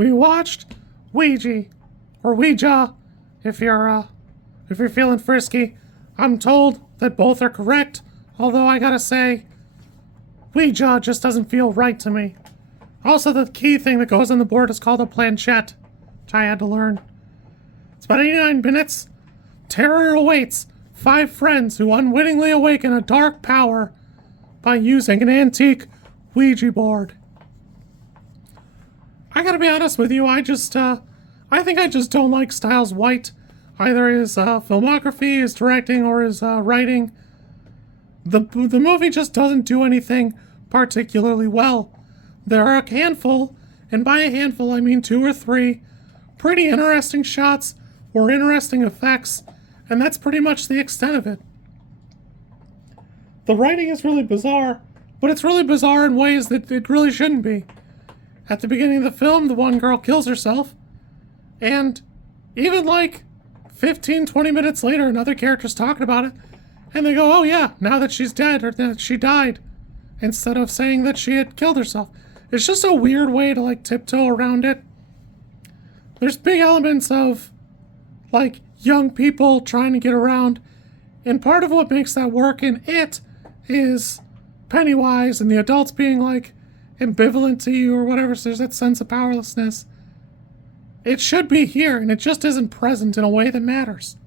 We watched Ouija, or Ouija, if you're feeling frisky. I'm told that both are correct, although I gotta say, Ouija just doesn't feel right to me. Also, the key thing that goes on the board is called a planchette, which I had to learn. It's about 89 minutes. Terror awaits 5 friends who unwittingly awaken a dark power by using an antique Ouija board. I gotta be honest with you, I think I just don't like Stiles White. Either his filmography, his directing, or his writing. The movie just doesn't do anything particularly well. There are a handful, and by a handful I mean 2 or 3, pretty interesting shots or interesting effects, and that's pretty much the extent of it. The writing is really bizarre, but it's really bizarre in ways that it really shouldn't be. At the beginning of the film, the one girl kills herself, and even like 15-20 minutes later, another character's talking about it, and they go, oh yeah, now that she's dead, or that she died, instead of saying that she had killed herself. It's just a weird way to like tiptoe around it. There's big elements of like young people trying to get around, and part of what makes that work in it is Pennywise and the adults being like ambivalent to you or whatever, so there's that sense of powerlessness. It should be here, and it just isn't present in a way that matters.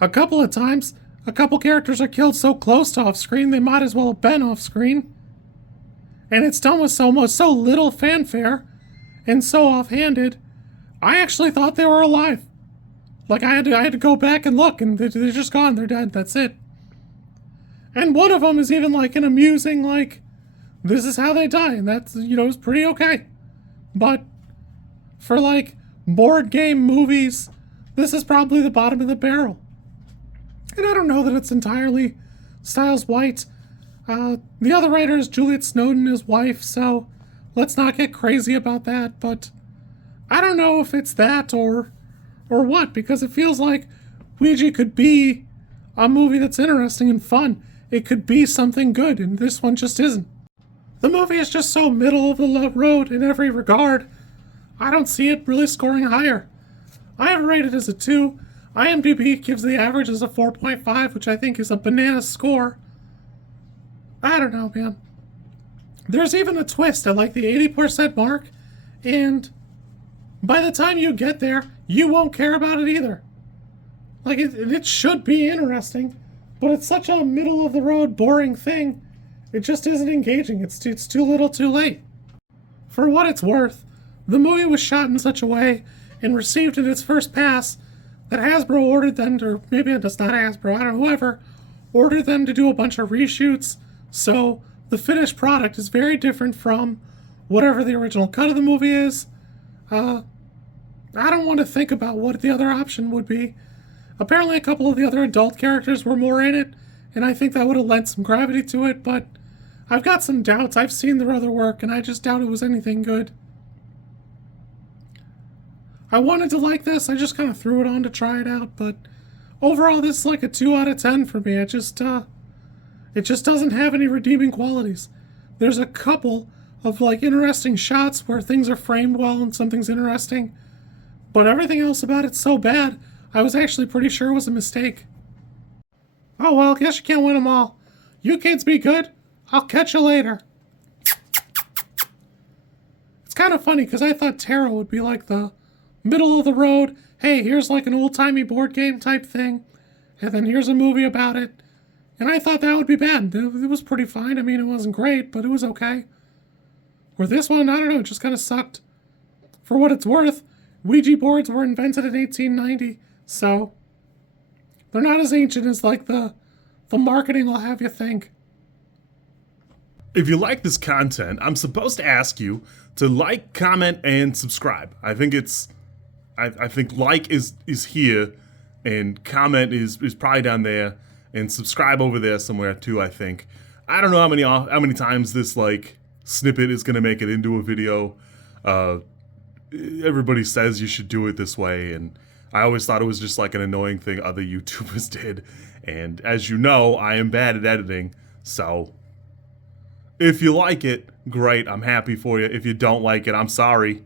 A couple of times, a couple characters are killed so close to off-screen they might as well have been off-screen. And it's done with so little fanfare and so offhanded, I actually thought they were alive. Like, I had to go back and look, and they're just gone, they're dead, that's it. And one of them is even like an amusing, like, this is how they die, and that's, it's pretty okay. But for like board game movies, this is probably the bottom of the barrel. And I don't know that it's entirely Stiles White. The other writer is Juliet Snowden, his wife, so let's not get crazy about that, but I don't know if it's that or what, because it feels like Ouija could be a movie that's interesting and fun. It could be something good, and this one just isn't. The movie is just so middle of the road in every regard. I don't see it really scoring higher. I have it rated as a 2. IMDb gives the average as a 4.5, which I think is a banana score. I don't know, man. There's even a twist at like the 80% mark, and by the time you get there, you won't care about it either. Like, it should be interesting, but it's such a middle-of-the-road, boring thing. It just isn't engaging. It's too little too late. For what it's worth, the movie was shot in such a way and received in its first pass that Hasbro ordered them to, or maybe it's not Hasbro, I don't know, whoever, ordered them to do a bunch of reshoots, so the finished product is very different from whatever the original cut of the movie is. I don't want to think about what the other option would be. Apparently a couple of the other adult characters were more in it, and I think that would have lent some gravity to it, but I've got some doubts. I've seen their other work, and I just doubt it was anything good. I wanted to like this, I just kind of threw it on to try it out, but overall this is like a 2 out of 10 for me. It just doesn't have any redeeming qualities. There's a couple of like interesting shots where things are framed well and something's interesting, but everything else about it's so bad, I was actually pretty sure it was a mistake. Oh well, guess you can't win them all. You kids be good. I'll catch you later. It's kind of funny because I thought Tarot would be like the middle of the road, hey, here's like an old-timey board game type thing, and then here's a movie about it. And I thought that would be bad. It was pretty fine. I mean, it wasn't great, but it was okay. Or this one, I don't know, it just kind of sucked. For what it's worth, Ouija boards were invented in 1890, so they're not as ancient as like the marketing will have you think. If you like this content, I'm supposed to ask you to like, comment, and subscribe. I think like is here, and comment is probably down there, and subscribe over there somewhere too, I think. I don't know how many times this like snippet is gonna make it into a video. Everybody says you should do it this way, and I always thought it was just like an annoying thing other YouTubers did. And as you know, I am bad at editing, so If you like it, great. I'm happy for you. If you don't like it, I'm sorry.